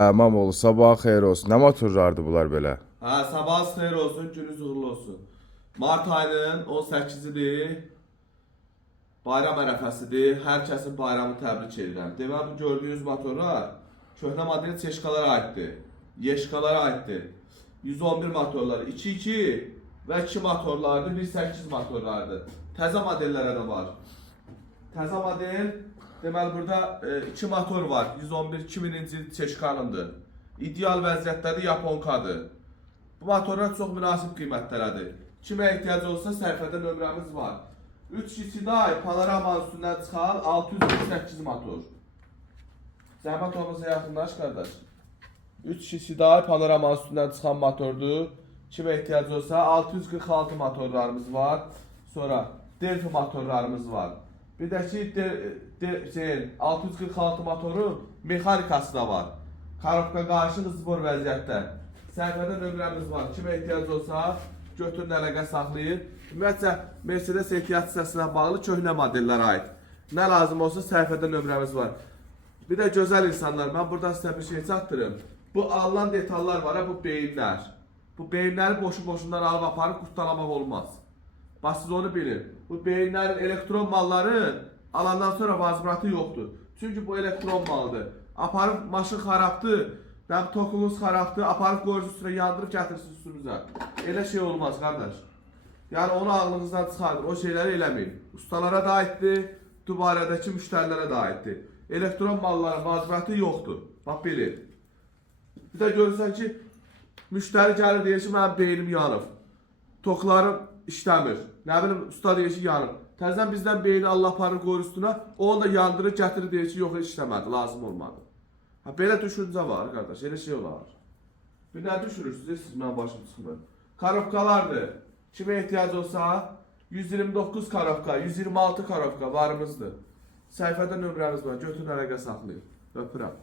Əmamoğlu, sabah xeyir olsun. Nə motorlardı bunlar belə? Sabahınız xeyir olsun, gününüz uğurlu olsun. Mart ayının 18-idir. Bayram ərəfəsidir. Hər kəsin bayramı təbrik edirəm. Deməli, bu gördüyünüz motorlar köhnə model çeşkalara aiddir. Yeşkalara aiddir. 111 motorları 2.2 və 2 motorlardır, 1.8 motorlardır. Təzə modellərə də var. Təzə model, deməli burada 2 motor var. 111 2000-ci çeşkanındır. İdeal vəziyyətdədir, Yaponkadır. Bu motorlar çox münasib qiymətlərədir. Kimə ehtiyac olsa səhifədə nömrəmiz var. 3 içiday panoramanın üstündən çıxan 648 motor. Zəhmət olmasa yaxınlaş qardaş. 3 içiday panoramanın üstündən çıxan motordur. Kimə ehtiyac olsa 646 motorlarımız var. Sonra Delphi motorlarımız var. Bir də ki 646 motorun mexanikası da var. Karobka qarşı zbor vəziyyətdə. Səhifədə nömrəmiz var. Kimə ehtiyac olsa götürün əlaqə saxlayın. Ümumiyyətcə Mercedes ehtiyat hissəsinə bağlı köhnə modellərə aid. Nə lazım olsa səhifədə nömrəmiz var. Bir də gözəl insanlar, mən burada sizə bir şey çatdırım. Bu alınan detallar var, bu beyinlər. Bu beyinləri boşu-boşundan alıb aparıb qurtalamaq olmaz. Bax siz onu bilin. Bu beyinlərin elektron malları alandan sonra vazibratı yoxdur. Çünki bu elektron maldır. Aparıb maşın xarabdır, tokunuz xarabdır, aparıb qoyursunuz üstünə yandırıb gətirirsiniz üstünüzə. Elə şey olmaz qardaş. Yəni onu ağlınızdan çıxardır, o şeyləri eləməyin. Ustalara da aiddir, Dubarədəki müştərilərə də aiddir. Elektron malların vazibratı yoxdur. Bax bilin. Bir də görürsən ki, müştəri gəlir deyir ki, mənim beynim yanıb. Toklarım işləmir. Nə bilim, usta deyir ki, yanıb. Təzən bizdən beyni Allah aparır qoyur üstünə, onu da yandırır, gətirir deyir ki, yox, işləmədi, lazım olmadı. Belə düşüncə var, qardaş, elə şey olar. Bir nə düşünürsünüz, siz mən başım çıxmır. Karobkalardır. Kimə ehtiyac olsa, 129 karobka, 126 karobka varımızdır. Səhifədə nömrəmiz var, götürün əlaqə saxlayın. Öpürəm.